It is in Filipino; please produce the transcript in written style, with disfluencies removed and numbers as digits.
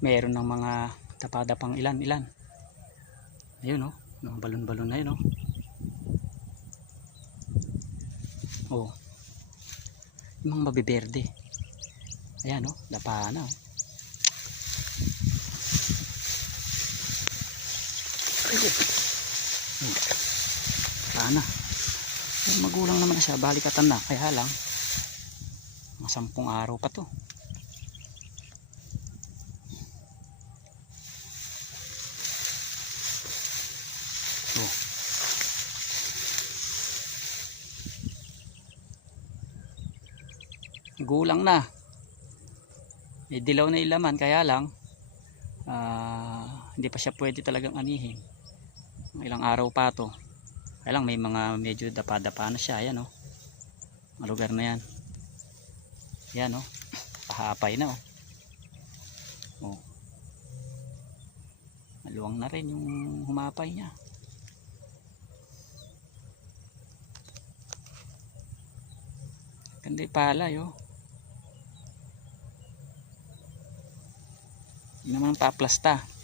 meron ng mga dapadapang ilan-ilan. Ayun oh, mga balon-balon na yun oh. Oh, yung mga mabiberde. Ayan oh, dapa na oh. Dapa na. Magulang naman na siya, balikatan na, kaya lang mga 10 araw pa to. Oh. Gulang na, may dilaw na ilaman, kaya lang hindi pa siya pwede talagang anihin. Ilang araw pa to, kaya lang may mga medyo dapa-dapa na siya. Ayan oh, ang lugar na yan. Yan oh, pahapay na oh. Oh, maluwang na rin yung humapay niya. Ganda yung palay oh. Hindi naman paplasta.